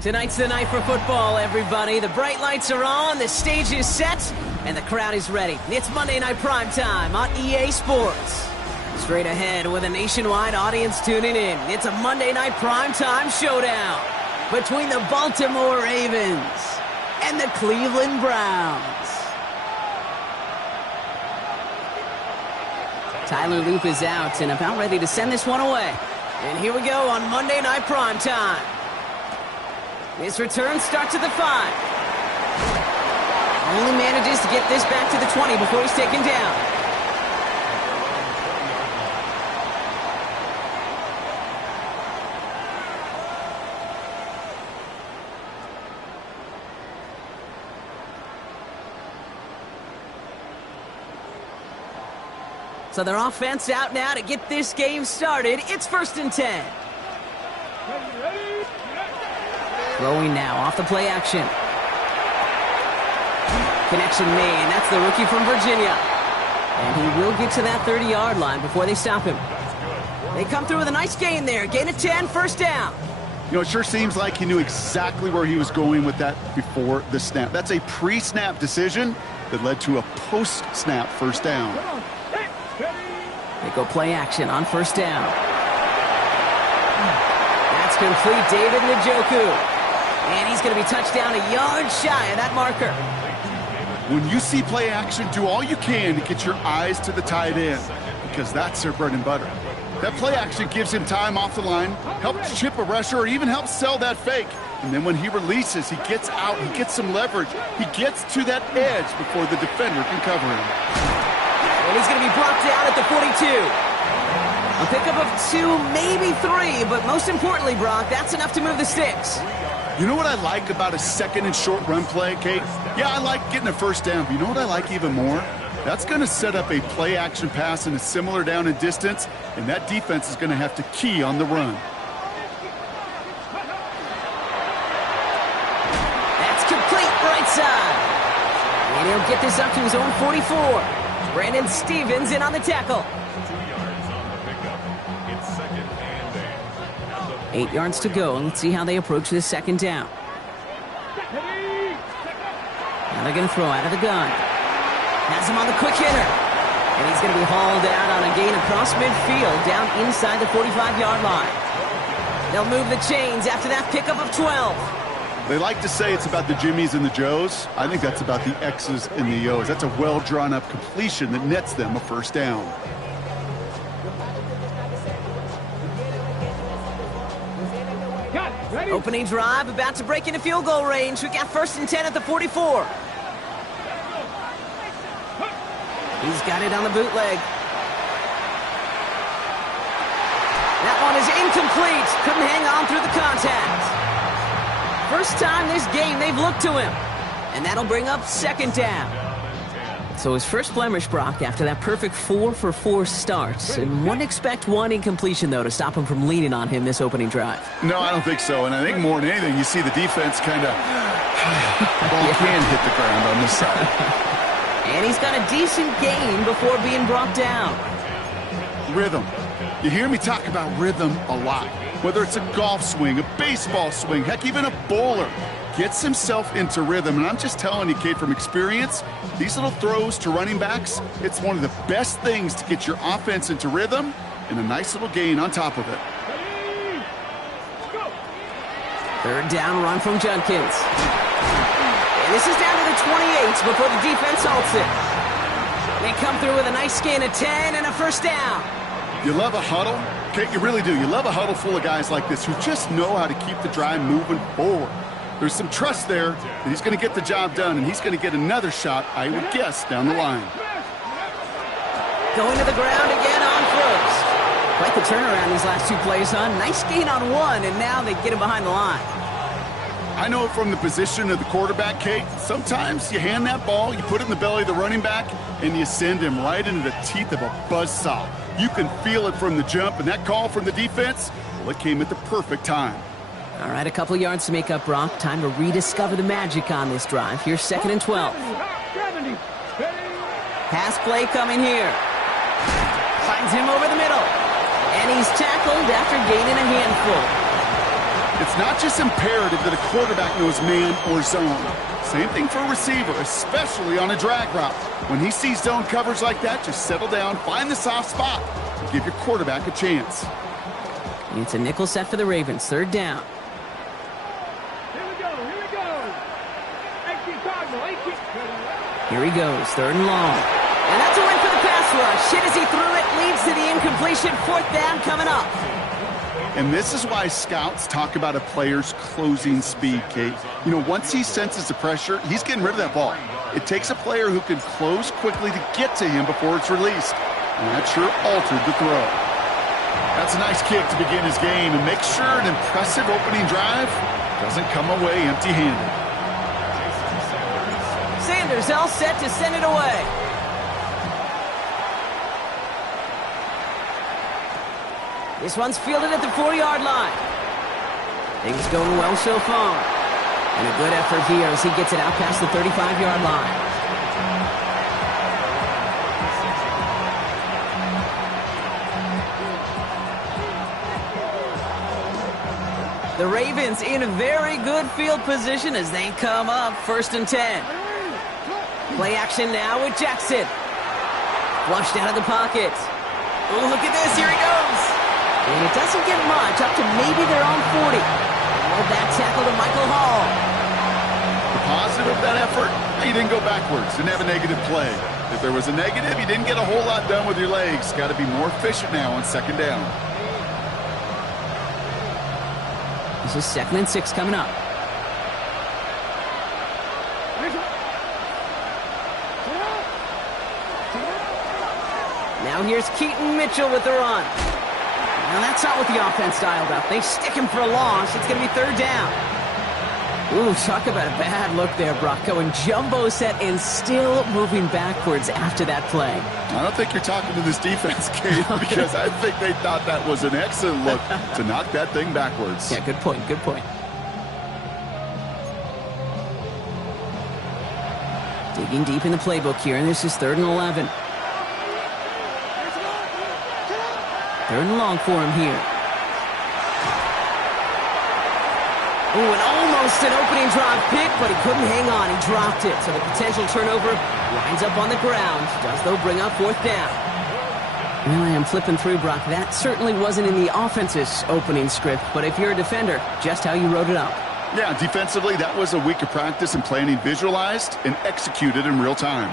Tonight's the night for football, everybody. The bright lights are on, the stage is set, and the crowd is ready. It's Monday Night Primetime on EA Sports. Straight ahead with a nationwide audience tuning in. It's a Monday Night Primetime showdown between the Baltimore Ravens and the Cleveland Browns. Tyler Loop is out and about ready to send this one away. And here we go on Monday Night Primetime. His return starts at the 5. Only manages to get this back to the 20 before he's taken down. So their offense out now to get this game started. It's 1st and 10. Throwing now off the play action. Connection made, and that's the rookie from Virginia. And he will get to that 30-yard line before they stop him. They come through with a nice gain there. Gain of 10, first down. You know, it sure seems like he knew exactly where he was going with that before the snap. That's a pre-snap decision that led to a post-snap first down. They go play action on first down. That's complete, David Njoku. And he's going to be touched down a yard shy of that marker. When you see play action, do all you can to get your eyes to the tight end, because that's their bread and butter. That play action gives him time off the line, helps chip a rusher, or even helps sell that fake. And then when he releases, he gets out, he gets some leverage. He gets to that edge before the defender can cover him. And he's going to be brought down at the 42. A pickup of 2, maybe 3, but most importantly, Brock, that's enough to move the sticks. You know what I like about a second and short run play, Kate? Yeah, I like getting a first down, but you know what I like even more? That's going to set up a play action pass in a similar down and distance, and that defense is going to have to key on the run. That's complete, right side. And he'll get this up to his own 44. Brandon Stevens in on the tackle. 8 yards to go, and let's see how they approach this second down. Now they're going to throw out of the gun. Has him on the quick hitter. And he's going to be hauled out on a gain across midfield, down inside the 45-yard line. They'll move the chains after that pickup of 12. They like to say it's about the Jimmies and the Joes. I think that's about the X's and the O's. That's a well-drawn-up completion that nets them a first down. Opening drive, about to break into field goal range. We got 1st and 10 at the 44. He's got it on the bootleg. That one is incomplete. Couldn't hang on through the contact. First time this game they've looked to him. And that'll bring up 2nd down. So his first blemish, Brock, after that perfect 4-for-4 starts. And wouldn't expect one incompletion, though, to stop him from leaning on him this opening drive. No, I don't think so. And I think more than anything, you see the defense kind of ball can hit the ground on this side. And he's got a decent gain before being brought down. Rhythm. You hear me talk about rhythm a lot. Whether it's a golf swing, a baseball swing, heck, even a bowler. Gets himself into rhythm, and I'm just telling you, Kate, from experience, these little throws to running backs, it's one of the best things to get your offense into rhythm, and a nice little gain on top of it. 3rd down run from Judkins. And this is down to the 28 before the defense halts it. They come through with a nice gain of 10 and a first down. You love a huddle? Kate, you really do. You love a huddle full of guys like this who just know how to keep the drive moving forward. There's some trust there that he's going to get the job done, and he's going to get another shot, I would guess, down the line. Going to the ground again on first. Quite the turnaround these last 2 plays, huh? Nice gain on 1, and now they get him behind the line. I know it from the position of the quarterback, Kate. Sometimes you hand that ball, you put it in the belly of the running back, and you send him right into the teeth of a buzzsaw. You can feel it from the jump, and that call from the defense, well, it came at the perfect time. All right, a couple yards to make up, Brock. Time to rediscover the magic on this drive. Here's 2nd and 12. Pass play coming here. Finds him over the middle. And he's tackled after gaining a handful. It's not just imperative that a quarterback knows man or zone. Same thing for a receiver, especially on a drag route. When he sees zone coverage like that, just settle down, find the soft spot, and give your quarterback a chance. It's a nickel set for the Ravens, third down. Here he goes, third and long. And that's a win for the pass rush. Hit as he threw it, leads to the incompletion. Fourth down coming up. And this is why scouts talk about a player's closing speed, Kate. You know, once he senses the pressure, he's getting rid of that ball. It takes a player who can close quickly to get to him before it's released. And that sure altered the throw. That's a nice kick to begin his game, and make sure an impressive opening drive doesn't come away empty-handed. Sanders all set to send it away. This one's fielded at the 4-yard line. Things going well so far. And a good effort here as he gets it out past the 35-yard line. The Ravens in a very good field position as they come up first and 10. Play action now with Jackson. Flushed out of the pocket. Oh, look at this. Here he goes. And it doesn't get much, up to maybe their own 40. Love that tackle to Michael Hall. The positive of that effort, he didn't go backwards, didn't have a negative play. If there was a negative, you didn't get a whole lot done with your legs. Got to be more efficient now on second down. This is 2nd and 6 coming up. Now here's Keaton Mitchell with the run. Now that's not what the offense dialed up. They stick him for a loss. It's going to be third down. Ooh, talk about a bad look there, Brock. Going jumbo set and still moving backwards after that play. I don't think you're talking to this defense, Kate, because I think they thought that was an excellent look to knock that thing backwards. Yeah, good point, good point. Digging deep in the playbook here, and this is 3rd and 11. 3rd and long for him here. Ooh, and almost an opening drive pick, but he couldn't hang on. He dropped it, so the potential turnover lines up on the ground. Does, though, bring up 4th down. Really, I'm flipping through, Brock. That certainly wasn't in the offense's opening script, but if you're a defender, just how you wrote it up. Yeah, defensively, that was a week of practice and planning visualized and executed in real time.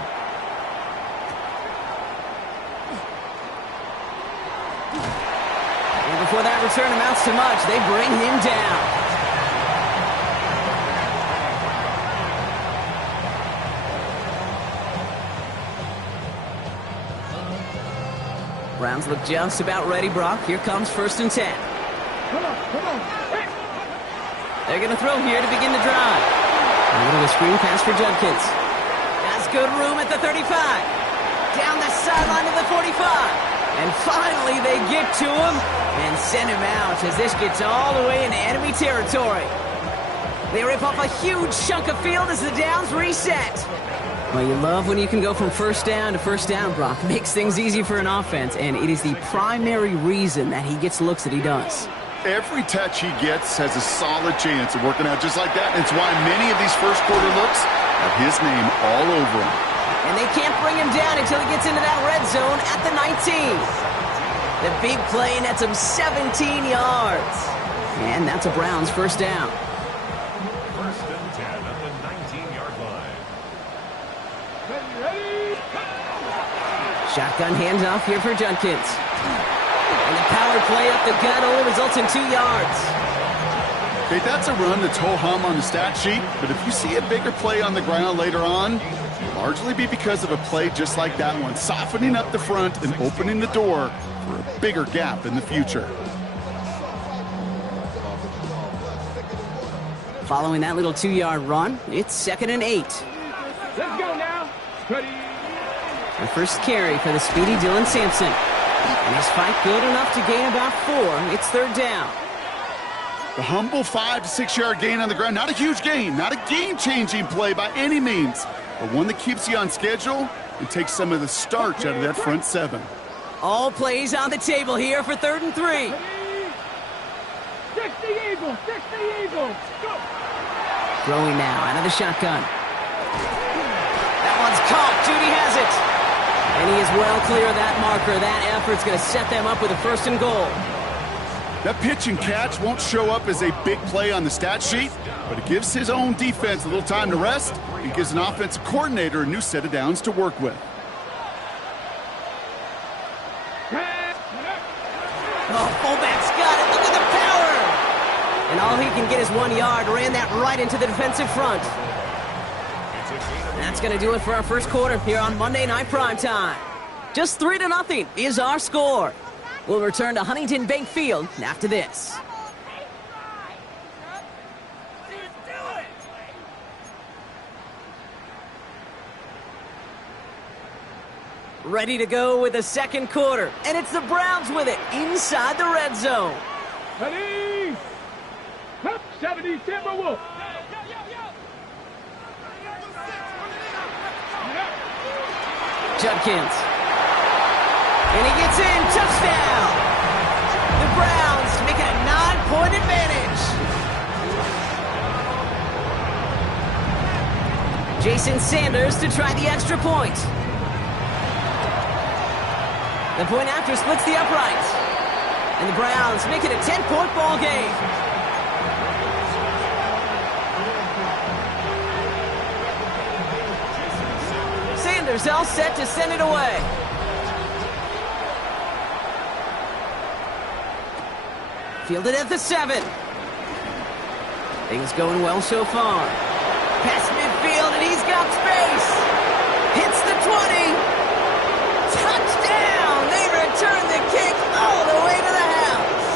And before that return amounts to much, they bring him down. Browns look just about ready, Brock. Here comes 1st and 10. Come on. They're going to throw here to begin the drive. A little of a screen pass for Judkins. Has good room at the 35. Down the sideline to the 45. And finally they get to him and send him out as this gets all the way into enemy territory. They rip off a huge chunk of field as the downs reset. Well, you love when you can go from first down to first down, Brock. Makes things easy for an offense, and it is the primary reason that he gets looks that he does. Every touch he gets has a solid chance of working out just like that. And it's why many of these first quarter looks have his name all over them. And they can't bring him down until he gets into that red zone at the 19. The big play nets him 17 yards. And that's a Browns first down. First and 10 at the 19-yard line. Shotgun handoff here for Judkins. And the power play up the gut only results in 2 yards. Okay, that's a run that's ho-hum on the stat sheet, but if you see a bigger play on the ground later on, it'll largely be because of a play just like that one, softening up the front and opening the door for a bigger gap in the future. Following that little 2-yard run, it's 2nd and 8. Let's go now. Ready. The first carry for the speedy Dylan Sampson. And his fight good enough to gain about 4. It's 3rd down. The humble 5 to 6 yard gain on the ground. Not a huge gain, not a game-changing play by any means, but one that keeps you on schedule and takes some of the starch out of that front 7. All plays on the table here for 3rd and 3. Throwing now out of the shotgun. That one's caught. Judy has it. And he is well clear of that marker. That effort's going to set them up with a 1st and goal. That pitch and catch won't show up as a big play on the stat sheet, but it gives his own defense a little time to rest and gives an offensive coordinator a new set of downs to work with. Oh, fullback's got it. Look at the power. And all he can get is 1 yard. Ran that right into the defensive front. And that's going to do it for our first quarter here on Monday Night Primetime. Just 3-0 is our score. We'll return to Huntington Bank Field after this. Ready to go with the second quarter. And it's the Browns with it inside the red zone. Ready? 70 Timberwolves. Judkins. And he gets in. Touchdown. The Browns make it a 9-point advantage. Jason Sanders to try the extra point. The point after splits the uprights. And the Browns make it a 10-point ball game. Sanders all set to send it away. Fielded at the 7. Things going well so far. Past midfield, and he's got space. Hits the 20. Touchdown! They return the kick all the way to the house.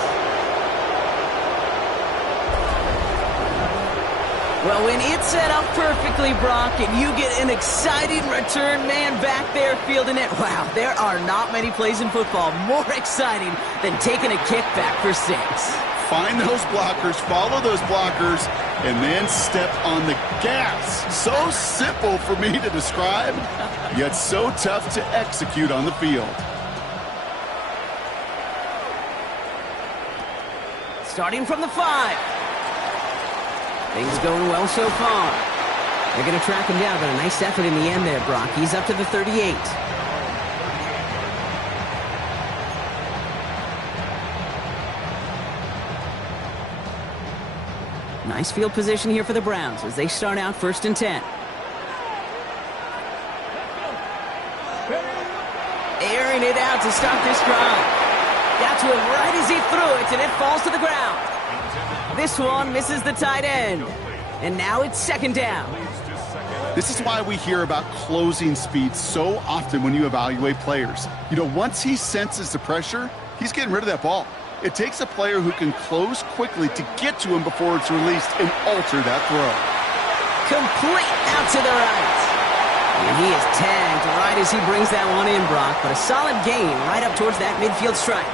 Well, when it's set up perfectly, Brock, and you get an exciting return man back there fielding it, wow, there are not many plays in football more exciting than taking a kick back for 6. Find those blockers, follow those blockers, and then step on the gas. So simple for me to describe, yet so tough to execute on the field. Starting from the 5. Things going well so far. They're going to track him down, but a nice effort in the end there, Brock. He's up to the 38. Nice field position here for the Browns as they start out 1st and 10. Airing it out to start this drive. Got to him right as he threw it, and it falls to the ground. This one misses the tight end. And now it's 2nd down. This is why we hear about closing speed so often when you evaluate players. You know, once he senses the pressure, he's getting rid of that ball. It takes a player who can close quickly to get to him before it's released and alter that throw. Complete out to the right. And he is tagged right as he brings that one in, Brock. But a solid gain right up towards that midfield stripe.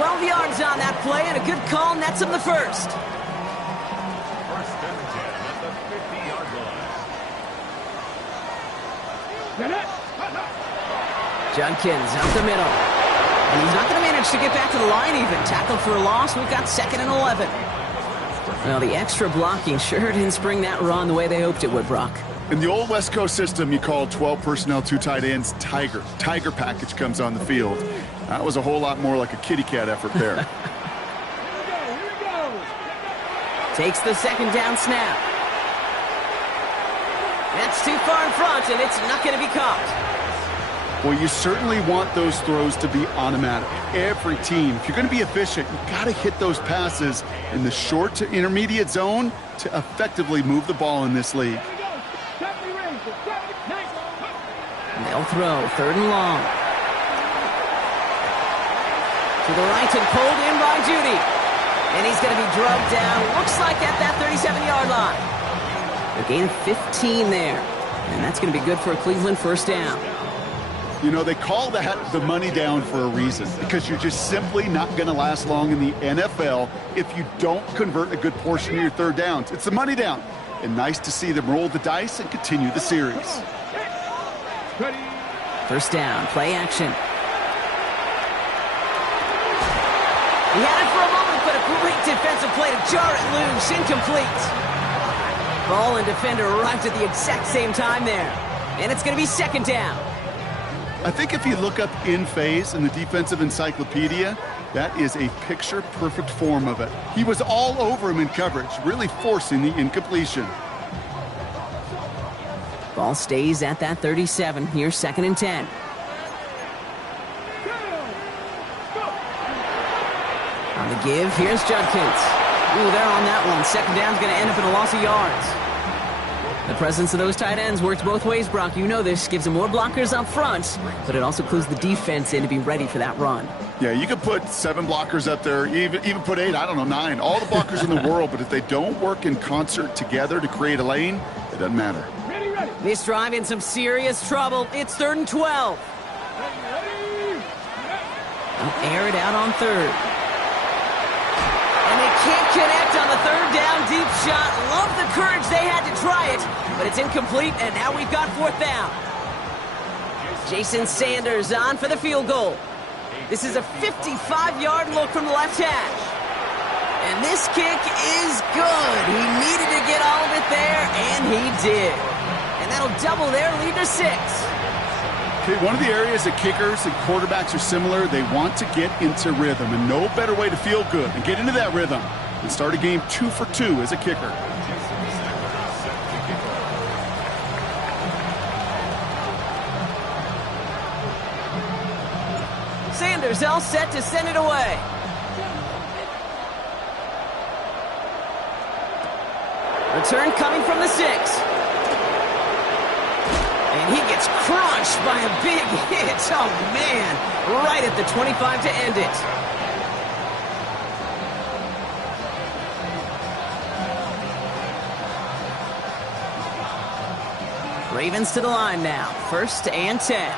12 yards on that play, and a good call nets him the 1st. 1st and 10 at the 50-yard line. Judkins out the middle. And he's not going to manage to get back to the line even. Tackled for a loss. We've got 2nd and 11. Well, the extra blocking sure didn't spring that run the way they hoped it would, Brock. In the old West Coast system, you call 12 personnel, 2 tight ends, Tiger. Tiger package comes on the field. That was a whole lot more like a kitty cat effort there. Takes the 2nd down snap. That's too far in front, and it's not going to be caught. Well, you certainly want those throws to be automatic. Every team, if you're going to be efficient, you got to hit those passes in the short to intermediate zone to effectively move the ball in this league. And they'll throw 3rd and long. To the right and pulled in by Judy. And he's going to be drugged down, looks like at that 37-yard line. A gain of 15 there. And that's going to be good for a Cleveland 1st down. You know, they call that the money down for a reason, because you're just simply not going to last long in the NFL if you don't convert a good portion of your 3rd downs. It's the money down. And nice to see them roll the dice and continue the series. 1st down, play action. He had it for a moment, but a Great defensive play to jar it loose. Incomplete. Ball and defender arrived at the exact same time there. And it's going to be second down. I think if you look up in phase in the defensive encyclopedia, that is a picture-perfect form of it. He was all over him in coverage, really forcing the incompletion. Ball stays at that 37. Here's second and 10. On the give, here's Judkins. Ooh, they're on that one. Second down's going to end up in a loss of yards. The presence of those tight ends works both ways, Brock. You know this. Gives them more blockers up front, but it also clues the defense in to be ready for that run. Yeah, you could put 7 blockers up there, even put 8, I don't know, 9. All the blockers in the world, but if they don't work in concert together to create a lane, it doesn't matter. This drive in some serious trouble. It's 3rd and 12. They'll air it out on 3rd. And they can't connect on the 3rd down deep shot. Love the courage they had to try it, but it's incomplete, and now we've got 4th down. Jason Sanders on for the field goal. This is a 55-yard look from the left hash. And this kick is good. He needed to get all of it there, and he did. And that'll double their lead to 6. Okay, one of the areas that kickers and quarterbacks are similar, they want to get into rhythm, and no better way to feel good and get into that rhythm than start a game 2 for 2 as a kicker. Sanders all set to send it away. Return coming from the 6. And he gets crushed by a big hit. Oh, man. Right at the 25 to end it. Ravens to the line now. 1st and 10.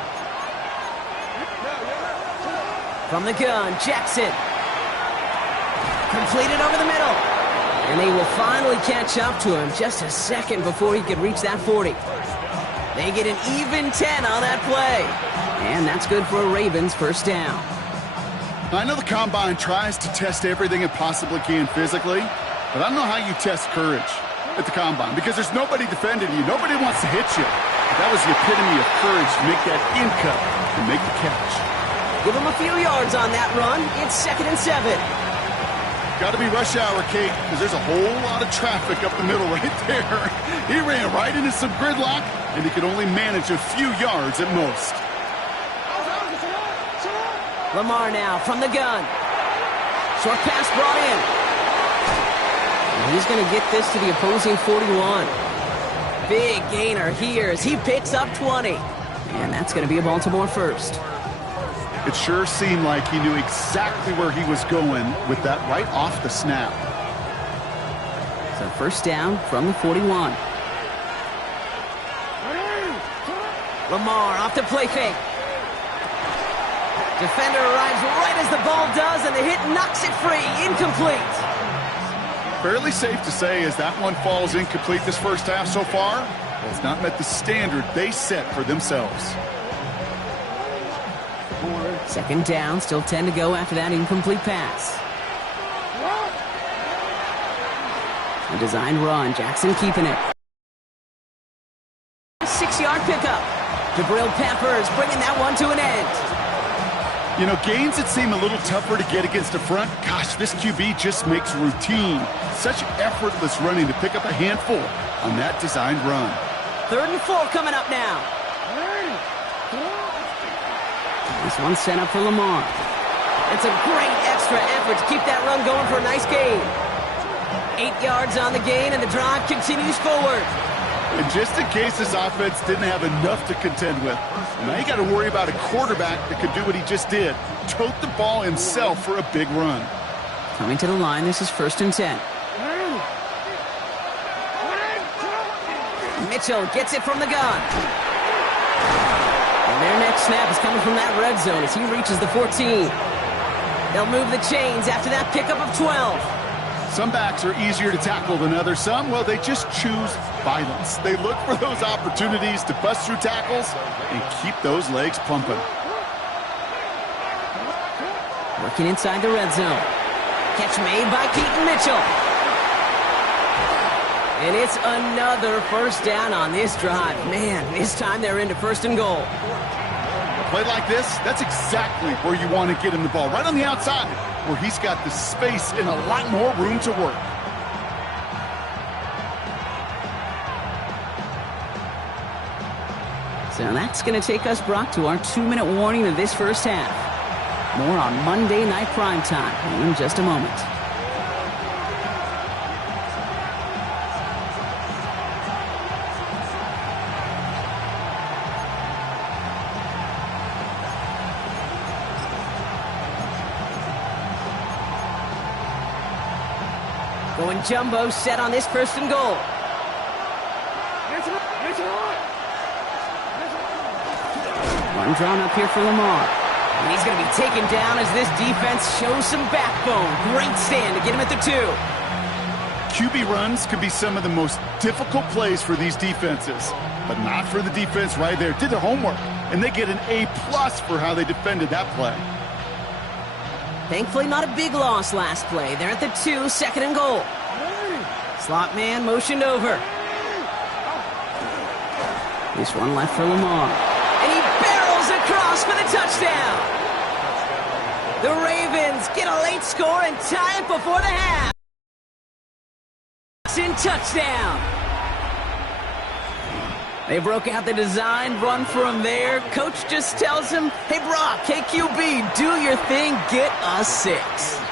From the gun, Jackson. Completed over the middle. And they will finally catch up to him just a second before he could reach that 40. They get an even 10 on that play. And that's good for a Ravens 1st down. I know the Combine tries to test everything it possibly can physically, but I don't know how you test courage at the Combine because there's nobody defending you. Nobody wants to hit you. But that was the epitome of courage to make that in cut and make the catch. Give him a few yards on that run. It's 2nd and 7. Got to be rush hour, Kate, because there's a whole lot of traffic up the middle right there. He ran right into some gridlock, and he could only manage a few yards at most. Lamar now from the gun. Short pass brought in. And he's going to get this to the opposing 41. Big gainer here as he picks up 20. And that's going to be a Baltimore 1st. It sure seemed like he knew exactly where he was going with that right off the snap. So 1st down from the 41. Lamar off the play fake. Defender arrives right as the ball does, and the hit knocks it free. Incomplete. Fairly safe to say as that one falls incomplete this 1st half so far, has not met the standard they set for themselves. 2nd down, still 10 to go after that incomplete pass. A designed run, Jackson keeping it. 6-yard pickup. Jabril Peppers bringing that one to an end. You know, games that seem a little tougher to get against the front, gosh, this QB just makes routine. Such effortless running to pick up a handful on that designed run. 3rd and 4 coming up now. This one's sent up for Lamar. It's a great extra effort to keep that run going for a nice gain. 8 yards on the gain, and the drive continues forward. And just in case this offense didn't have enough to contend with, now you got to worry about a quarterback that could do what he just did. Tote the ball himself for a big run. Coming to the line, this is 1st and 10. Mitchell gets it from the gun. And their next snap is coming from that red zone as he reaches the 14. They'll move the chains after that pickup of 12. Some backs are easier to tackle than others. Some, well, they just choose violence. They look for those opportunities to bust through tackles and keep those legs pumping. Working inside the red zone. Catch made by Keaton Mitchell. And it's another first down on this drive. Man, this time they're into first and goal. A play like this, that's exactly where you want to get him the ball. Right on the outside, where he's got the space and a lot more room to work. So that's going to take us, Brock, to our 2-minute warning of this first half. More on Monday Night Primetime in just a moment. Going jumbo set on this first and goal. One drawn up here for Lamar. And he's going to be taken down as this defense shows some backbone. Great stand to get him at the 2. QB runs could be some of the most difficult plays for these defenses, but not for the defense right there. Did their homework, and they get an A+ for how they defended that play. Thankfully, not a big loss last play. They're at the 2, second and goal. Slot man motioned over. This one left for Lamar. And he barrels across for the touchdown. The Ravens get a late score and tie it before the half. In touchdown. They broke out the design run for him there. Coach just tells him, hey, Brock, KQB, do your thing, get a 6.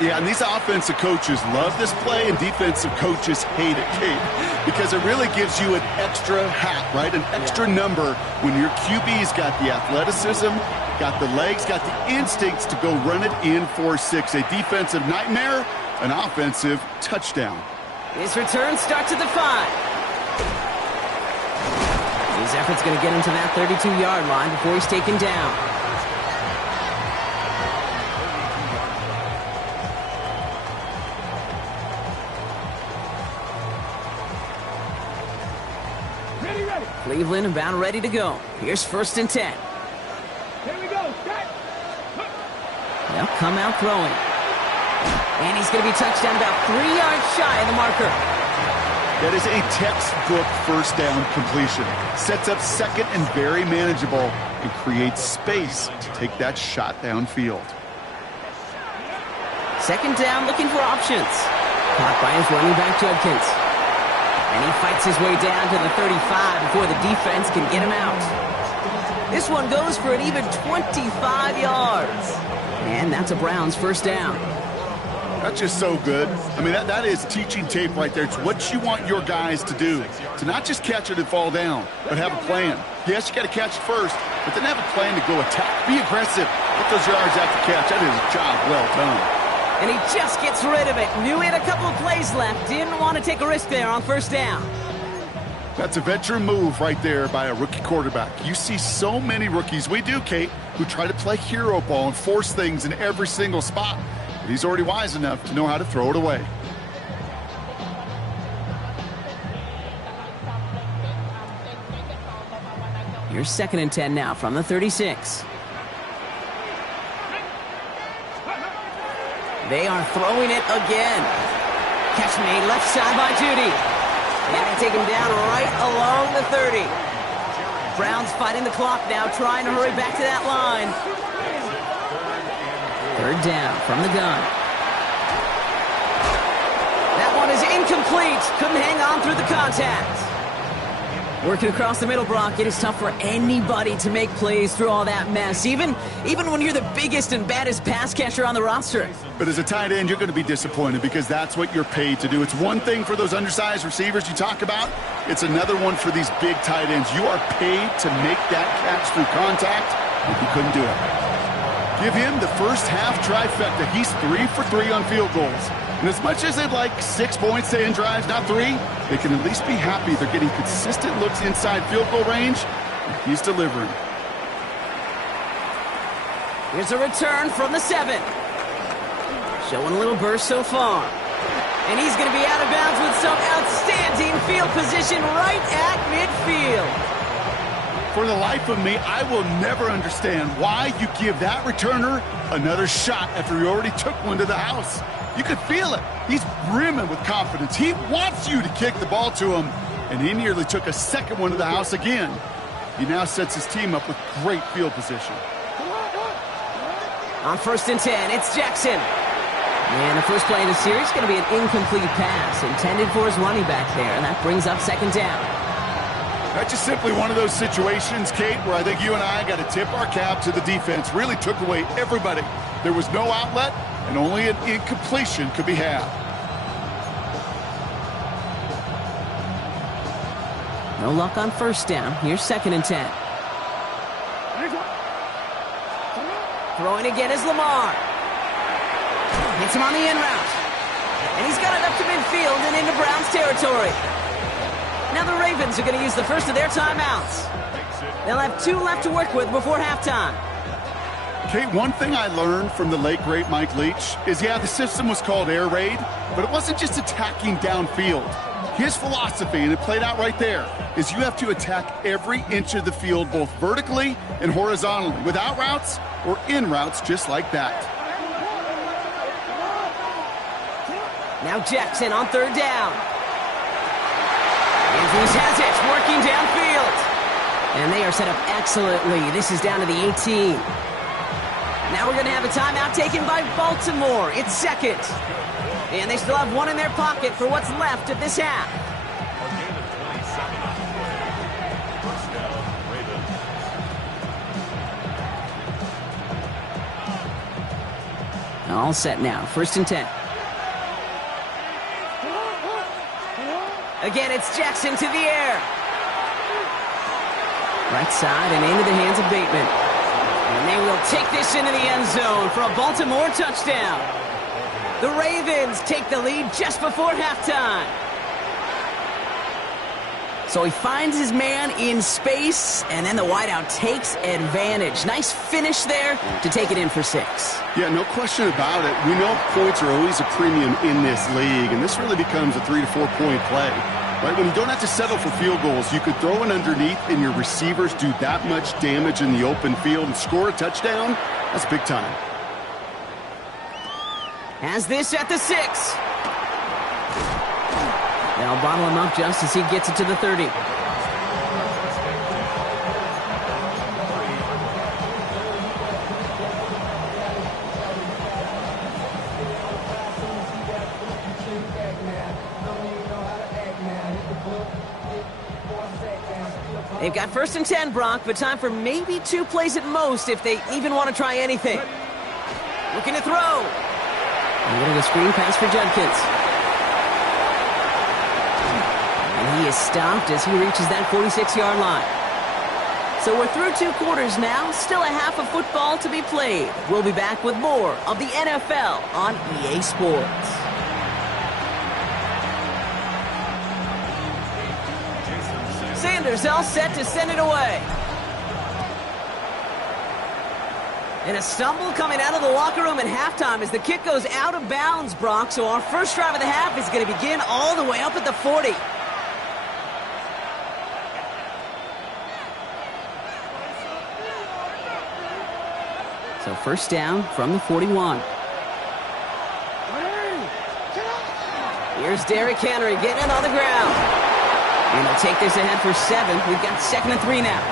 Yeah, and these offensive coaches love this play, and defensive coaches hate it, Kate, because it really gives you an extra hat, right? An extra number when your QB's got the athleticism, got the legs, got the instincts to go run it in for 6. A defensive nightmare, an offensive touchdown. His return starts at the 5. His effort's going to get him to that 32-yard line before he's taken down. Ready. Cleveland about ready to go. Here's first and 10. Here we go. Set. They'll come out throwing. And he's going to be touched down about 3 yards shy of the marker. That is a textbook first down completion. Sets up second and very manageable and creates space to take that shot downfield. Second down, looking for options. Caught by his running back, Judkins. And he fights his way down to the 35 before the defense can get him out. This one goes for an even 25 yards. And that's a Browns first down. That's just so good. I mean, that is teaching tape right there. It's what you want your guys to do. To not just catch it and fall down, but have a plan. Yes, you got to catch it first, but then have a plan to go attack. Be aggressive. Get those yards after catch. That is a job well done. And he just gets rid of it. Knew he had a couple of plays left. Didn't want to take a risk there on first down. That's a veteran move right there by a rookie quarterback. You see so many rookies, we do, Kate, who try to play hero ball and force things in every single spot. But he's already wise enough to know how to throw it away. Here's second and 10 now from the 36. They are throwing it again. Catch made left side by Judy. And they take him down right along the 30. Browns fighting the clock now, trying to hurry back to that line. Third down from the gun. That one is incomplete. Couldn't hang on through the contact. Working across the middle, Brock, it is tough for anybody to make plays through all that mess, even when you're the biggest and baddest pass catcher on the roster. But as a tight end, you're going to be disappointed because that's what you're paid to do. It's one thing for those undersized receivers you talk about. It's another one for these big tight ends. You are paid to make that catch through contact, and you couldn't do it. Give him the first half trifecta. He's 3 for 3 on field goals. And as much as they'd like 6 points to end drives, not 3, they can at least be happy they're getting consistent looks inside field goal range, and he's delivering. Here's a return from the 7. Showing a little burst so far. And he's going to be out of bounds with some outstanding field position right at midfield. For the life of me, I will never understand why you give that returner another shot after he already took one to the house. You could feel it. He's brimming with confidence. He wants you to kick the ball to him, and he nearly took a second one to the house again. He now sets his team up with great field position. On 1st and 10, it's Jackson. And the first play of the series is going to be an incomplete pass intended for his running back there, and that brings up 2nd down. That's just simply one of those situations, Kate, where I think you and I got to tip our cap to the defense. Really took away everybody. There was no outlet, and only an incompletion could be had. No luck on 1st down. Here's 2nd and 10. Throwing again is Lamar. Hits him on the in route. And he's got it up to midfield and into Browns territory. Now the Ravens are going to use the first of their timeouts. They'll have 2 left to work with before halftime. Kate, one thing I learned from the late, great Mike Leach is, yeah, the system was called air raid, but it wasn't just attacking downfield. His philosophy, and it played out right there, is you have to attack every inch of the field, both vertically and horizontally, without routes or in routes just like that. Now Jackson on 3rd down. Andrews has it, working downfield. And they are set up excellently. This is down to the 18. Now we're going to have a timeout taken by Baltimore. It's 2nd. And they still have 1 in their pocket for what's left of this half. All set now. 1st and 10. Again, it's Jackson to the air. Right side and into the hands of Bateman. And they will take this into the end zone for a Baltimore touchdown. The Ravens take the lead just before halftime. So he finds his man in space, and then the wideout takes advantage. Nice finish there to take it in for 6. Yeah, no question about it. We know points are always a premium in this league, and this really becomes a 3 to 4 point play. Right? When you don't have to settle for field goals, you could throw it underneath, and your receivers do that much damage in the open field and score a touchdown. That's big time. Has this at the 6. They'll bottle him up just as he gets it to the 30. They've got 1st and 10, Brock, but time for maybe 2 plays at most if they even want to try anything. Looking to throw. A little bit of screen pass for Judkins. And he is stopped as he reaches that 46-yard line. So we're through 2 quarters now. Still a half of football to be played. We'll be back with more of the NFL on EA Sports. Sanders all set to send it away. And a stumble coming out of the locker room at halftime as the kick goes out of bounds, Brock. So our first drive of the half is going to begin all the way up at the 40. So 1st down from the 41. Here's Derrick Henry getting it on the ground. And he'll take this ahead for 7. We've got 2nd and 3 now.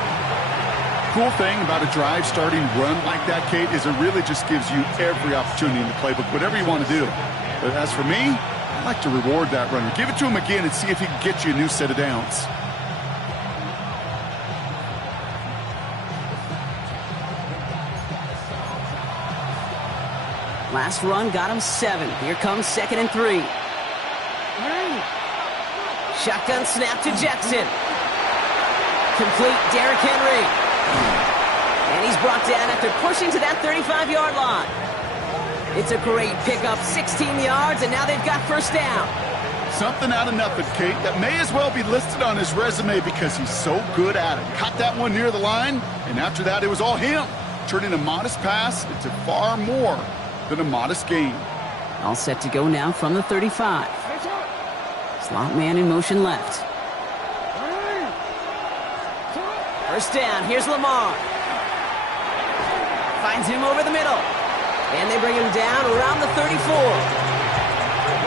Cool thing about a drive starting run like that, Kate, is it really just gives you every opportunity in the playbook, whatever you want to do. But as for me, I like to reward that runner. Give it to him again and see if he can get you a new set of downs. Last run got him 7. Here comes 2nd and 3. Shotgun snap to Jackson. Complete, Derrick Henry. And he's brought down after pushing to that 35-yard line. It's a great pickup, 16 yards, and now they've got 1st down. Something out of nothing, Kate, that may as well be listed on his resume because he's so good at it. Caught that one near the line, and after that, it was all him. Turning a modest pass into far more than a modest gain. All set to go now from the 35. Slot man in motion left. 1st down, here's Lamar. Finds him over the middle. And they bring him down around the 34.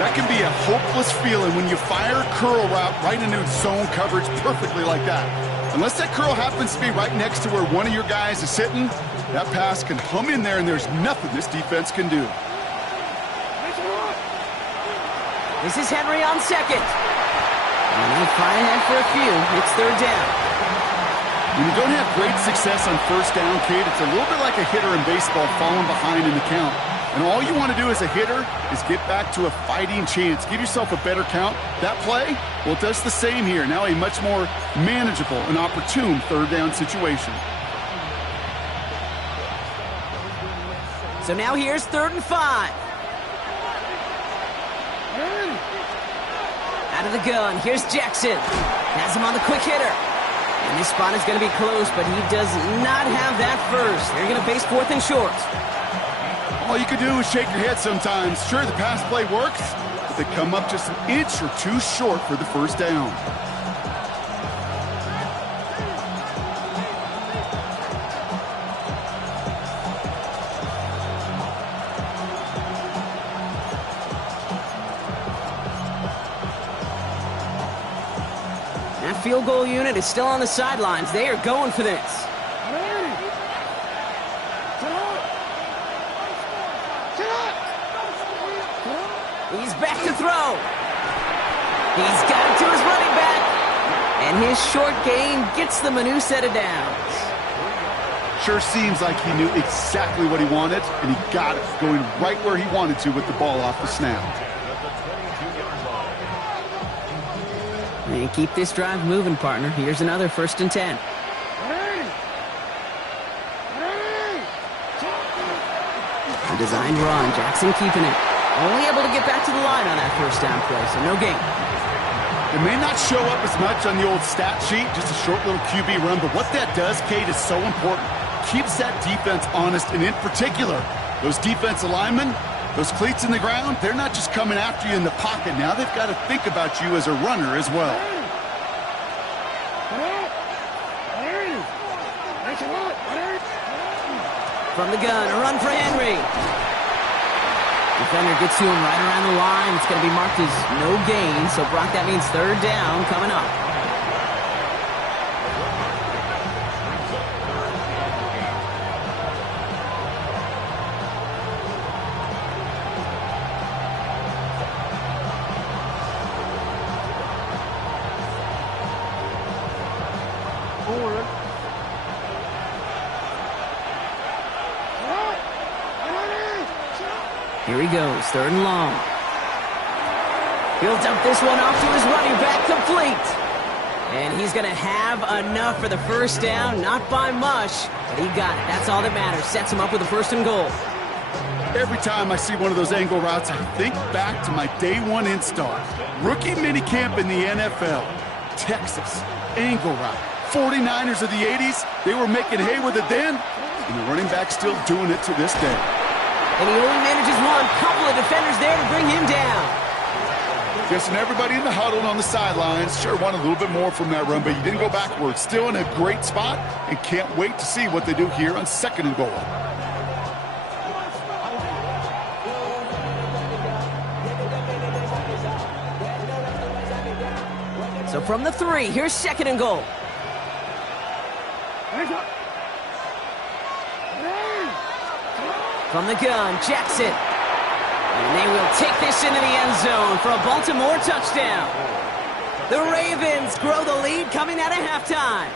That can be a hopeless feeling when you fire a curl route right into zone coverage perfectly like that. Unless that curl happens to be right next to where one of your guys is sitting, that pass can hum in there and there's nothing this defense can do. This is Henry on second. And they fly ahead for a few. It's third down. When you don't have great success on first down, Kate, it's a little bit like a hitter in baseball falling behind in the count. And all you want to do as a hitter is get back to a fighting chance. Give yourself a better count. That play, well, it does the same here. Now a much more manageable and opportune third down situation. So now here's 3rd and 5. Out of the gun, here's Jackson. Has him on the quick hitter. And this spot is going to be close, but he does not have that first. They're going to face 4th and short. All you can do is shake your head sometimes. Sure, the pass play works, but they come up just an inch or two short for the first down. That field goal unit is still on the sidelines. They are going for this. He's back to throw. He's got it to his running back. And his short gain gets them a new set of downs. Sure seems like he knew exactly what he wanted, and he got it, going right where he wanted to with the ball off the snap. And keep this drive moving, partner. Here's another 1st and 10. A designed run. Jackson keeping it. Only able to get back to the line on that first down play, so no gain. It may not show up as much on the old stat sheet, just a short little QB run, but what that does, Kate, is so important. Keeps that defense honest, and in particular, those defensive linemen, those cleats in the ground, they're not just coming after you in the pocket. Now they've got to think about you as a runner as well. From the gun, a run for Henry. Defender gets to him right around the line. It's going to be marked as no gain. So, Brock, that means 3rd down coming up. Here he goes, 3rd and long. He'll dump this one off to his running back, complete. And he's going to have enough for the first down, not by much, but he got it. That's all that matters. Sets him up with a 1st and goal. Every time I see one of those angle routes, I think back to my day 1 install. Rookie minicamp in the NFL. Texas, angle route. 49ers of the 80s, they were making hay with it then, and the running back's still doing it to this day. And he only manages one. Couple of defenders there to bring him down. Guessing everybody in the huddle and on the sidelines sure wanted a little bit more from that run, but you didn't go backwards. Still in a great spot, and can't wait to see what they do here on 2nd and goal. So from the 3, here's 2nd and goal. From the gun, Jackson. And they will take this into the end zone for a Baltimore touchdown. The Ravens grow the lead coming out of halftime.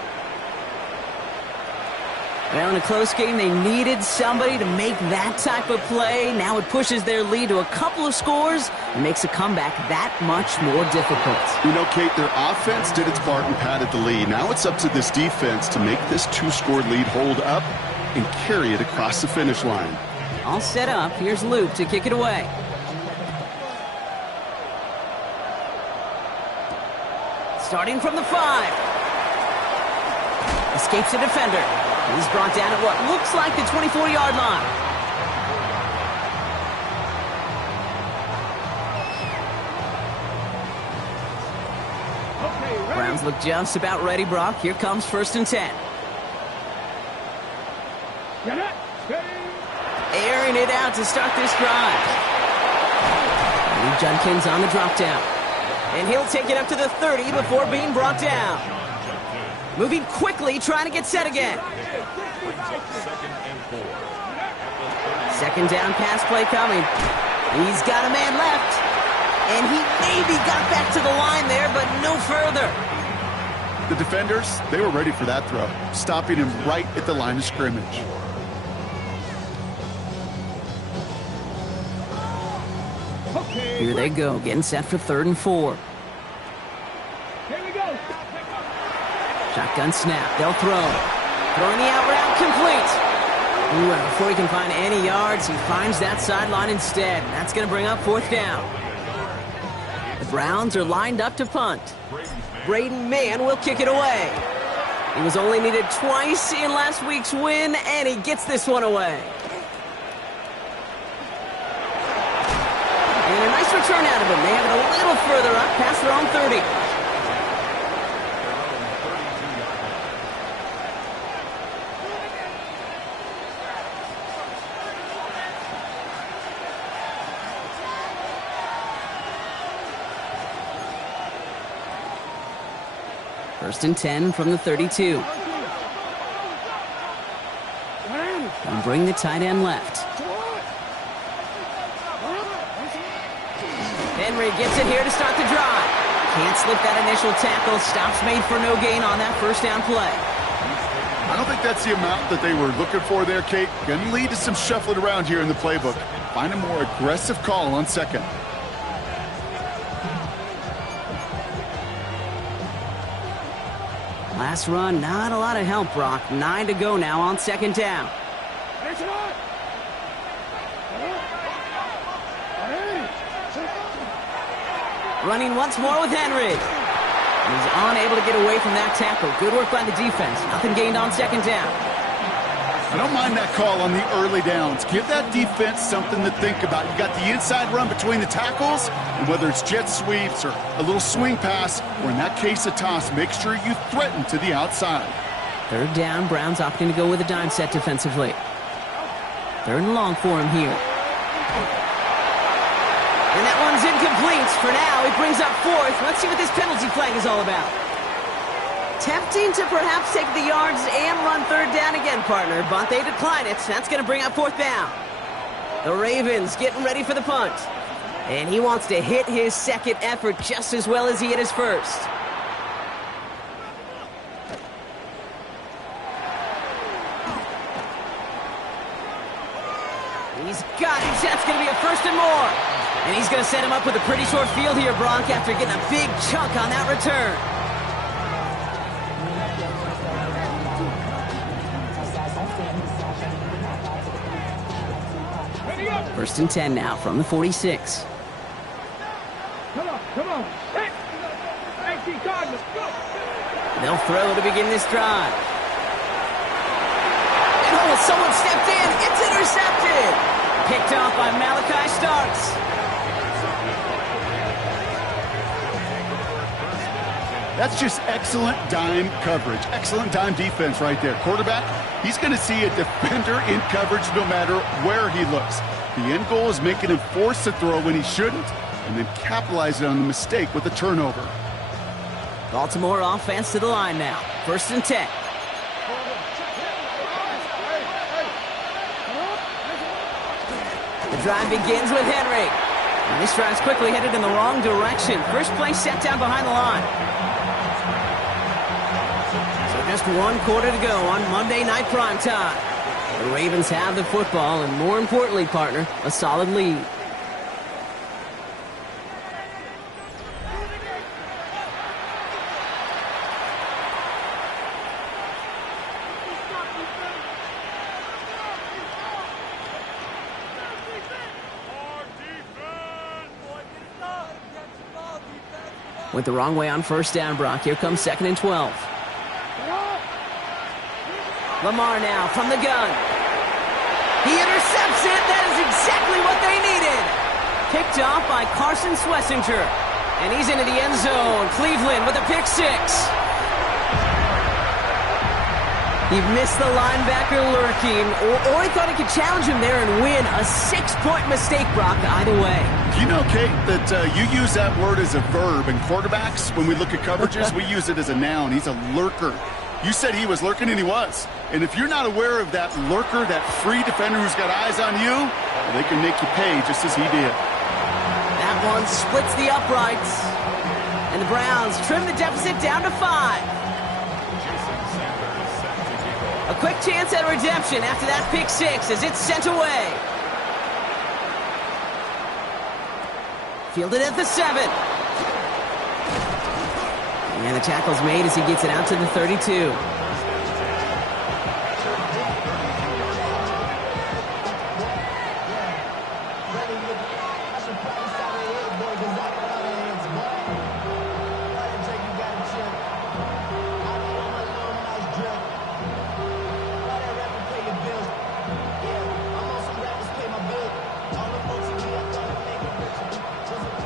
Well, in a close game, they needed somebody to make that type of play. Now it pushes their lead to a couple of scores and makes a comeback that much more difficult. You know, Kate, their offense did its part and padded the lead. Now it's up to this defense to make this 2-score lead hold up and carry it across the finish line. All set up. Here's Luke to kick it away. Starting from the 5. Escapes a defender. He's brought down at what looks like the 24-yard line. Okay, ready. Browns look just about ready, Brock. Here comes 1st and 10. Get it. Ready. Airing it out to start this drive. And Lee Judkins on the drop down. And he'll take it up to the 30 before being brought down. Moving quickly, trying to get set again. Second down pass play coming. He's got a man left. And he maybe got back to the line there, but no further. The defenders, they were ready for that throw, stopping him right at the line of scrimmage. Here they go, getting set for 3rd and 4. Here we go. Shotgun snap, they'll throw. Throwing the out route, complete. Ooh, and before he can find any yards, he finds that sideline instead. And that's going to bring up 4th down. The Browns are lined up to punt. Braden Mann will kick it away. He was only needed twice in last week's win, and he gets this one away. And a nice return out of him. They have it a little further up past their own 30. First and 10 from the 32. And bring the tight end left. Henry gets it here to start the drive. Can't slip that initial tackle. Stops made for no gain on that first down play. I don't think that's the amount that they were looking for there, Kate. Going to lead to some shuffling around here in the playbook. Find a more aggressive call on second. Last run, not a lot of help, Brock. 9 to go now on 2nd down. Running once more with Henry. He's unable to get away from that tackle. Good work by the defense. Nothing gained on 2nd down. I don't mind that call on the early downs. Give that defense something to think about. You got the inside run between the tackles, and whether it's jet sweeps or a little swing pass, or in that case a toss, make sure you threaten to the outside. 3rd down, Browns opting to go with a dime set defensively. 3rd and long for him here. And that one's incomplete. For now, it brings up 4th. Let's see what this penalty flag is all about. Tempting to perhaps take the yards and run 3rd down again, partner, but they decline it. That's going to bring up 4th down. The Ravens getting ready for the punt. And he wants to hit his second effort just as well as he hit his first. He's got it. That's going to be a 1st and more. And he's going to set him up with a pretty short field here, Bronk, after getting a big chunk on that return. First and 10 now from the 46. Come on. Hey, Cardinals, go. They'll throw to begin this drive. And oh, someone stepped in. It's intercepted. Picked off by Malachi Starks. That's just excellent dime coverage. Excellent dime defense right there. Quarterback, he's going to see a defender in coverage no matter where he looks. The end goal is making him force to throw when he shouldn't, and then capitalizing on the mistake with a turnover. Baltimore offense to the line now. 1st and 10. The drive begins with Henry. And this drive's quickly headed in the wrong direction. First play set down behind the line. So just 1 quarter to go on Monday Night Primetime. The Ravens have the football, and more importantly, partner, a solid lead. Went the wrong way on 1st down, Brock. Here comes 2nd and 12. Lamar now from the gun. He intercepts it. That is exactly what they needed. Picked off by Carson Swessinger. And he's into the end zone. Cleveland with a pick 6. He missed the linebacker lurking, or he thought he could challenge him there and win. A 6-point mistake, Brock, either way. You know, Kate, that you use that word as a verb, and quarterbacks, when we look at coverages, we use it as a noun. He's a lurker. You said he was lurking, and he was. And if you're not aware of that lurker, that free defender who's got eyes on you, well, they can make you pay just as he did. That one splits the uprights. And the Browns trim the deficit down to 5. A quick chance at redemption after that pick 6 as it's sent away. Fielded at the 7. And the tackle's made as he gets it out to the 32.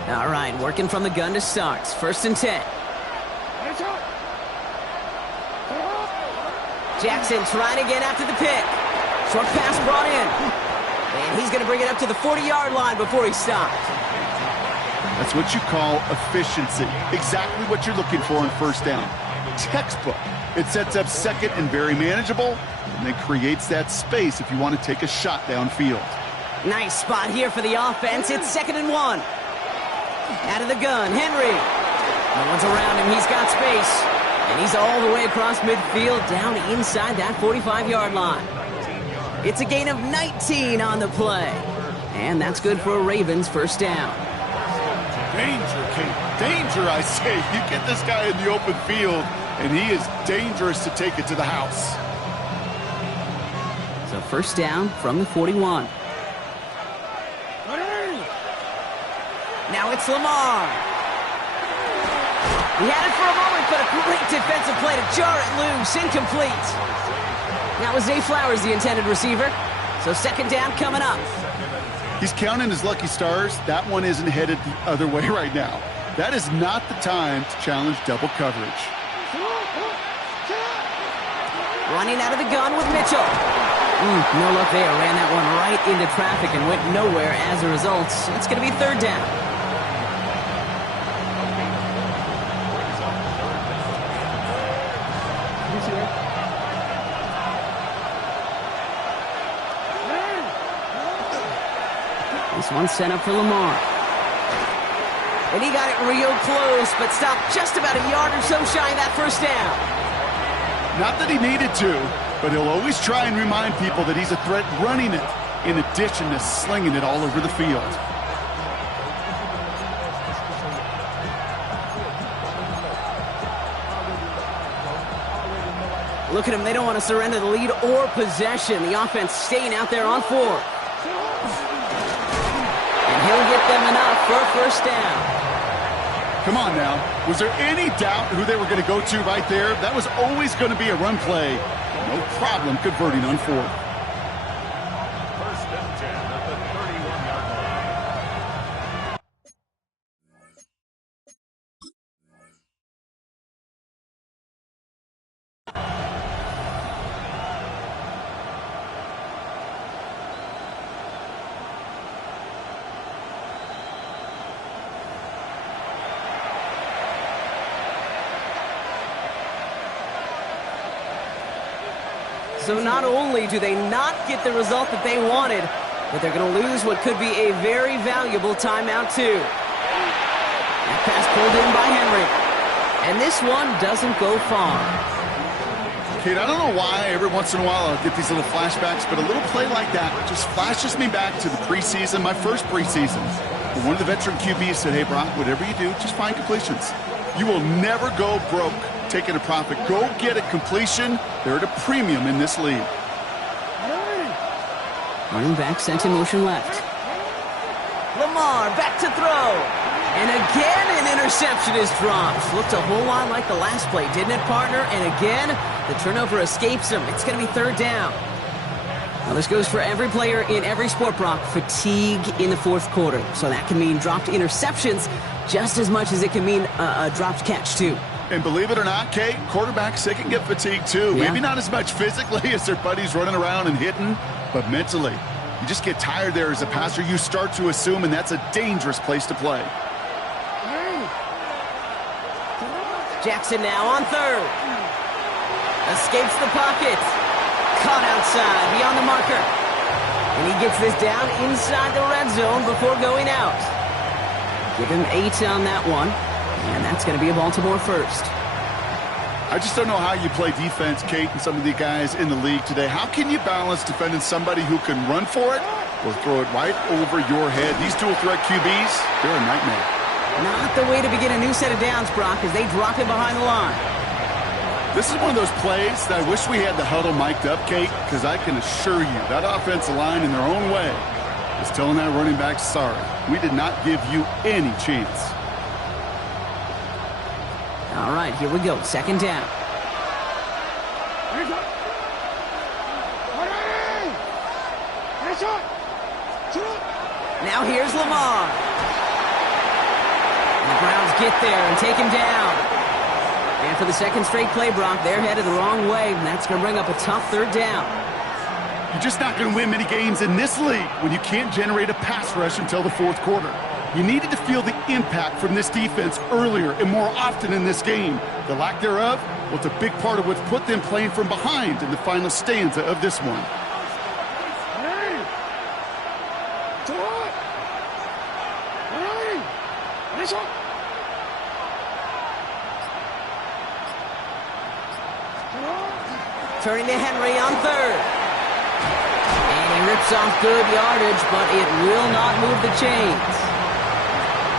All right, working from the gun to start. 1st and 10. Jackson trying again after the pick. Short pass brought in. And he's going to bring it up to the 40-yard line before he stopped. That's what you call efficiency. Exactly what you're looking for on 1st down. Textbook. It sets up 2nd and very manageable, and then creates that space if you want to take a shot downfield. Nice spot here for the offense. It's 2nd and 1. Out of the gun, Henry. No one's around him. He's got space. And he's all the way across midfield, down inside that 45-yard line. It's a gain of 19 on the play. And that's good for a Ravens 1st down. Danger, Kate. Danger, I say. You get this guy in the open field, and he is dangerous to take it to the house. So 1st down from the 41. Now it's Lamar. He had it for a moment, but a great defensive play to jar it loose. Incomplete. That was Zay Flowers, the intended receiver. So 2nd down coming up. He's counting his lucky stars. That one isn't headed the other way right now. That is not the time to challenge double coverage. Running out of the gun with Mitchell. No luck there. Ran that one right into traffic and went nowhere as a result. It's going to be 3rd down. This one's sent up for Lamar. And he got it real close, but stopped just about a yard or so shy of that 1st down. Not that he needed to, but he'll always try and remind people that he's a threat running it, in addition to slinging it all over the field. Look at him. They don't want to surrender the lead or possession. The offense staying out there on 4. He'll get them enough for a 1st down. Come on now. Was there any doubt who they were going to go to right there? That was always going to be a run play. No problem converting on 4th. 1st and 10 at the 31-yard line. So not only do they not get the result that they wanted, but they're going to lose what could be a very valuable timeout too. That pass pulled in by Henry. And this one doesn't go far. Kate, I don't know why every once in a while I'll get these little flashbacks, but a little play like that just flashes me back to the preseason, my first preseason. But one of the veteran QBs said, hey, Brock, whatever you do, just find completions. You will never go broke taking a profit. Go get a completion. They're at a premium in this league. Running back sent in motion left. Lamar back to throw. And again, an interception is dropped. Looked a whole lot like the last play, didn't it, partner? And again, the turnover escapes him. It's going to be 3rd down. Now, this goes for every player in every sport, Brock. Fatigue in the 4th quarter. So that can mean dropped interceptions just as much as it can mean a dropped catch, too. And believe it or not, Kate, quarterbacks, they can get fatigued too. Yeah. Maybe not as much physically as their buddies running around and hitting, but mentally. You just get tired there as a passer. You start to assume, and that's a dangerous place to play. Jackson now on third. Escapes the pocket. Caught outside, beyond the marker. And he gets this down inside the red zone before going out. Give him 8 on that one. And that's going to be a Baltimore first. I just don't know how you play defense, Kate, and some of the guys in the league today. How can you balance defending somebody who can run for it or throw it right over your head? These dual threat QBs, they're a nightmare. Not the way to begin a new set of downs, Brock, as they drop it behind the line. This is one of those plays that I wish we had the huddle mic'd up, Kate, because I can assure you that offensive line in their own way is telling that running back, sorry, we did not give you any chance. All right, here we go. Second down. Now here's Lamar. And the Browns get there and take him down. And for the second straight play, Brock, they're headed the wrong way, and that's going to bring up a tough third down. You're just not going to win many games in this league when you can't generate a pass rush until the fourth quarter. You needed to feel the impact from this defense earlier and more often in this game. The lack thereof, well, it's a big part of what's put them playing from behind in the final stanza of this one. Turning to Henry on third. And he rips off good yardage, but it will not move the chains.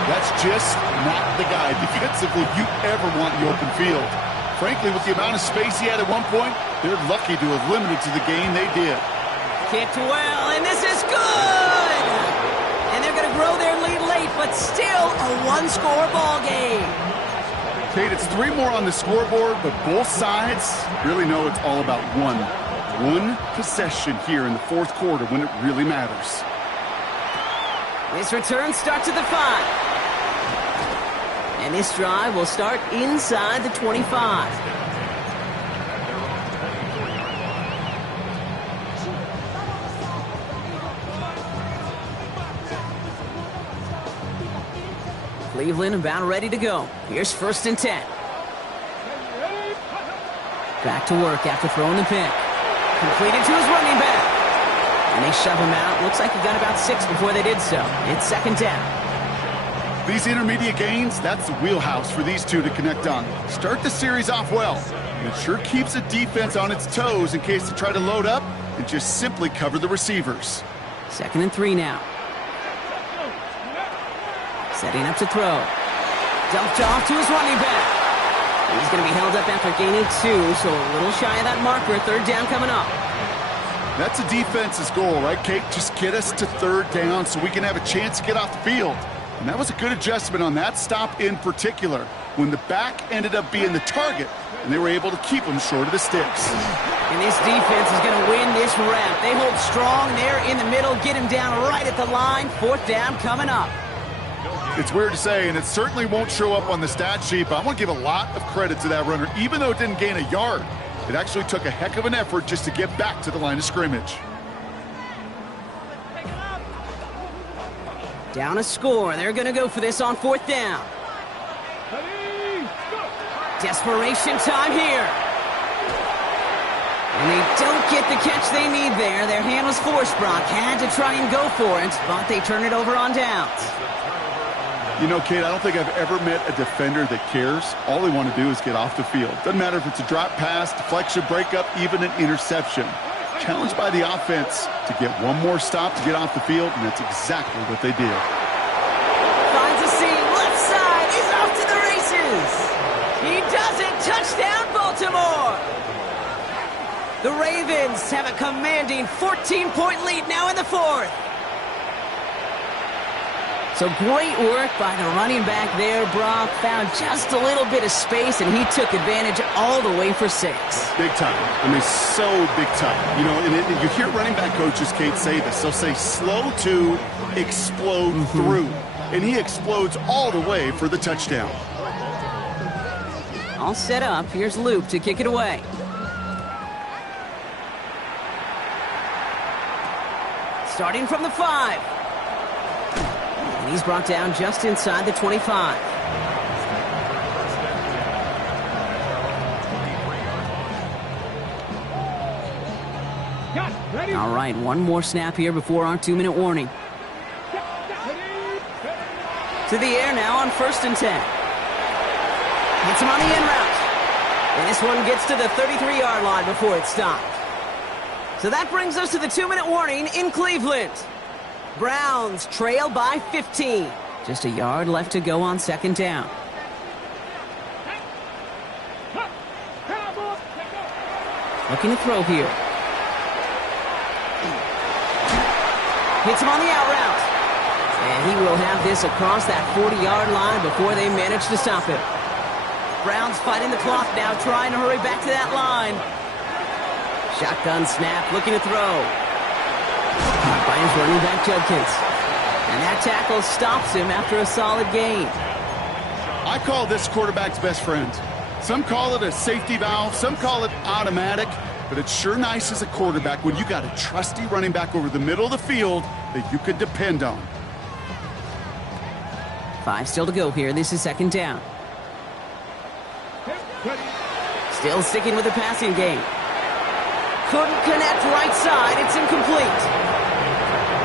That's just not the guy defensively you ever want in the open field. Frankly, with the amount of space he had at one point, they're lucky to have limited to the gain they did. Kicked well, and this is good! And they're going to grow their lead late, but still a one-score ball game. Kate, it's 3 more on the scoreboard, but both sides really know it's all about one possession here in the fourth quarter when it really matters. This return starts at the 5. And this drive will start inside the 25. Cleveland about ready to go. Here's 1st and 10. Back to work after throwing the pick. Completed to his running back. And they shove him out. Looks like he got about 6 before they did so. It's 2nd down. These intermediate gains, that's the wheelhouse for these two to connect on. Start the series off well. And it sure keeps the defense on its toes in case they try to load up and just simply cover the receivers. 2nd and 3 now. Setting up to throw. Dumped off to his running back. He's going to be held up after gaining 2, so a little shy of that marker. 3rd down coming up. That's a defense's goal, right, Kate? Just get us to 3rd down so we can have a chance to get off the field. And that was a good adjustment on that stop in particular, when the back ended up being the target, and they were able to keep him short of the sticks. And this defense is going to win this rep. They hold strong there in the middle, get him down right at the line. 4th down coming up. It's weird to say, and it certainly won't show up on the stat sheet, but I want to give a lot of credit to that runner. Even though it didn't gain a yard, it actually took a heck of an effort just to get back to the line of scrimmage. Down a score. They're going to go for this on 4th down. Desperation time here. And they don't get the catch they need there. Their hand was forced, Brock. Had to try and go for it, but they turn it over on downs. You know, Kate, I don't think I've ever met a defender that cares. All they want to do is get off the field. Doesn't matter if it's a drop pass, deflection, breakup, even an interception. Challenged by the offense to get one more stop to get off the field, and that's exactly what they did. Finds a seam, left side, he's off to the races. He does it, touchdown Baltimore. The Ravens have a commanding 14-point lead now in the 4th. So great work by the running back there, Brock. Found just a little bit of space, and he took advantage all the way for 6. Big time. I mean, so big time. You know, and you hear running back coaches, Kate, say this. They'll say slow to explode through. And he explodes all the way for the touchdown. All set up. Here's Luke to kick it away. Starting from the 5. And he's brought down just inside the 25. All right, one more snap here before our 2-minute warning. To the air now on 1st and 10. Hits him on the in route. And this one gets to the 33-yard line before it stopped. So that brings us to the 2-minute warning in Cleveland. Browns trail by 15. Just a yard left to go on 2nd down. Looking to throw here. Hits him on the out route. And he will have this across that 40-yard line before they manage to stop it. Browns fighting the clock now, trying to hurry back to that line. Shotgun snap, looking to throw. By his running back, Judkins. And that tackle stops him after a solid gain. I call this quarterback's best friend. Some call it a safety valve, some call it automatic, but it's sure nice as a quarterback when you got a trusty running back over the middle of the field that you could depend on. 5 still to go here. This is 2nd down. Still sticking with the passing game. Couldn't connect right side. It's incomplete.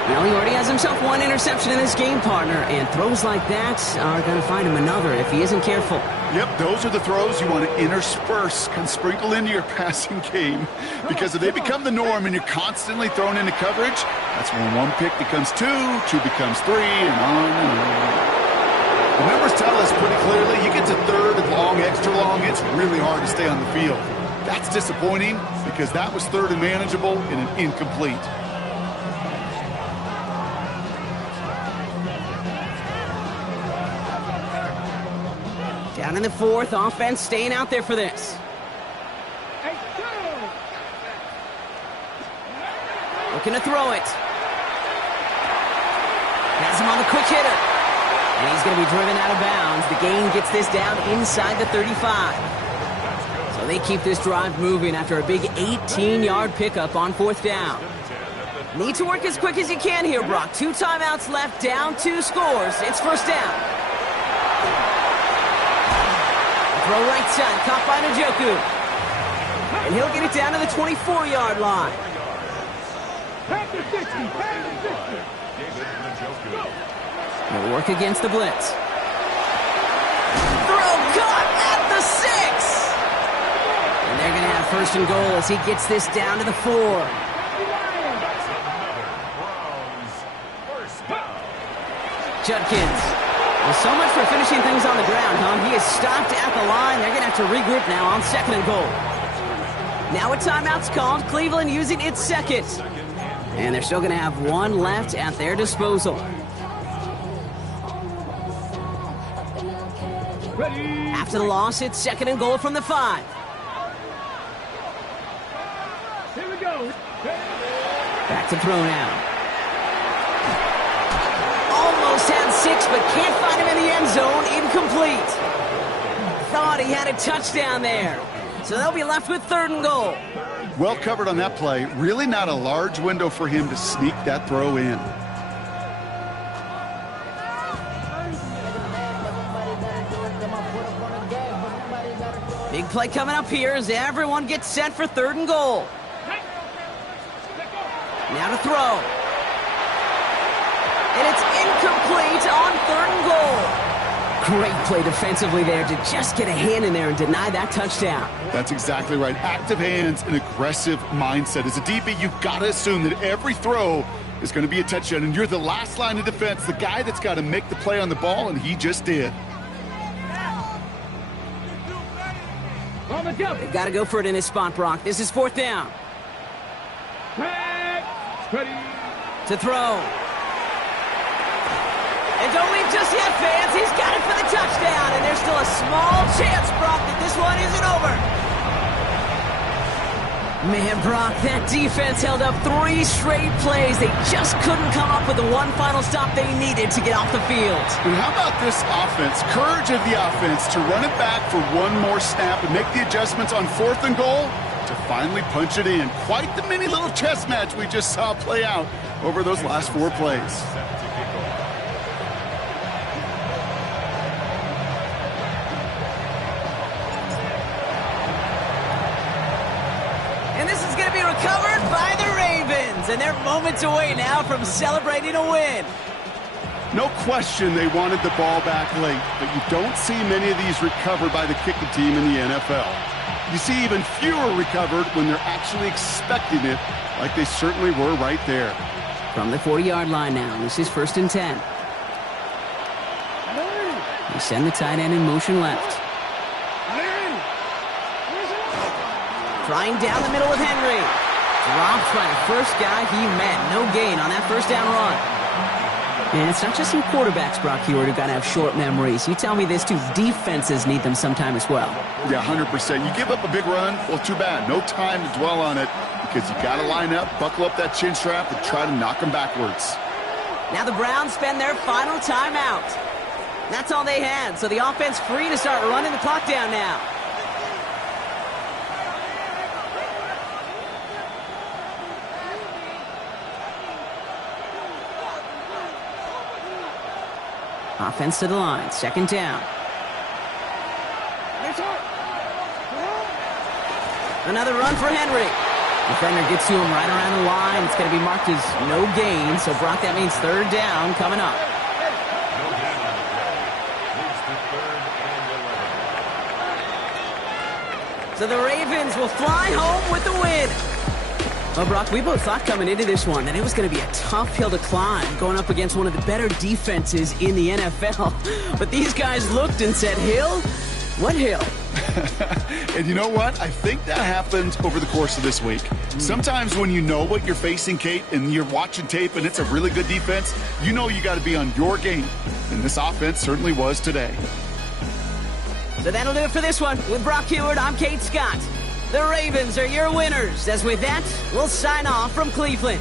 Well, he already has himself one interception in this game, partner, and throws like that are going to find him another if he isn't careful. Yep, those are the throws you want to intersperse, can sprinkle into your passing game, because if they become the norm and you're constantly thrown into coverage, that's when 1 pick becomes 2, 2 becomes 3, and on and on. The numbers tell us pretty clearly, you get to 3rd and long, extra long, it's really hard to stay on the field. That's disappointing because that was 3rd and manageable and an incomplete. Down in the 4th, offense staying out there for this. Looking to throw it. Has him on the quick hitter. And he's going to be driven out of bounds. The gain gets this down inside the 35. So they keep this drive moving after a big 18-yard pickup on 4th down. Need to work as quick as you can here, Brock. 2 timeouts left, down 2 scores. It's 1st down. Throw right side, caught by Njoku. And he'll get it down to the 24-yard line. He'll work against the blitz. Throw caught at the 6. And they're going to have 1st and goal as he gets this down to the 4. Judkins. Well, so much for finishing things on the ground, huh? He is stopped at the line. They're going to have to regroup now on 2nd and goal. Now a timeout's called. Cleveland using its 2nd. And they're still going to have 1 left at their disposal. After the loss, it's 2nd and goal from the 5. Here we go. Back to throw now. Almost had 6, but can't find him in the end zone. Incomplete. Thought he had a touchdown there. So they'll be left with 3rd and goal. Well covered on that play. Really not a large window for him to sneak that throw in. Big play coming up here as everyone gets set for 3rd and goal. Now to throw. And it's incomplete on 3rd and goal. Great play defensively there to just get a hand in there and deny that touchdown. That's exactly right. Active hands and aggressive mindset. As a DB, you've got to assume that every throw is going to be a touchdown, and you're the last line of defense, the guy that's got to make the play on the ball, and he just did. They've got to go for it in his spot, Brock. This is 4th down. To throw. And don't leave just yet, fans. He's got it for the touchdown. And there's still a small chance, Brock, that this one isn't over. Man, Brock, that defense held up 3 straight plays. They just couldn't come up with the one final stop they needed to get off the field. And how about this offense? Courage of the offense to run it back for one more snap and make the adjustments on 4th and goal to finally punch it in. Quite the mini little chess match we just saw play out over those last 4 plays. And this is going to be recovered by the Ravens. And they're moments away now from celebrating a win. No question they wanted the ball back late, but you don't see many of these recovered by the kicking team in the NFL. You see even fewer recovered when they're actually expecting it, like they certainly were right there. From the 40-yard line now, this is 1st and 10. They send the tight end in motion left. Trying down the middle with Henry. Dropped by the first guy he met. No gain on that first down run. And it's not just some quarterbacks, Brock Hewitt, who got to have short memories. You tell me this too, defenses need them sometime as well. Yeah, 100%. You give up a big run, well, too bad. No time to dwell on it because you got to line up, buckle up that chin strap, and try to knock them backwards. Now the Browns spend their final timeout. That's all they had, so the offense free to start running the clock down now. Offense to the line, 2nd down. Another run for Henry. Defender gets to him right around the line. It's going to be marked as no gain. So, Brock, that means 3rd down coming up. So the Ravens will fly home with the win. Well, Brock, we both thought coming into this one that it was going to be a tough hill to climb, going up against one of the better defenses in the NFL. But these guys looked and said, Hill? What hill? And you know what? I think that happened over the course of this week. Sometimes when you know what you're facing, Kate, and you're watching tape and it's a really good defense, you know you got to be on your game. And this offense certainly was today. So that'll do it for this one. With Brock Hewitt, I'm Kate Scott. The Ravens are your winners. As with that, we'll sign off from Cleveland.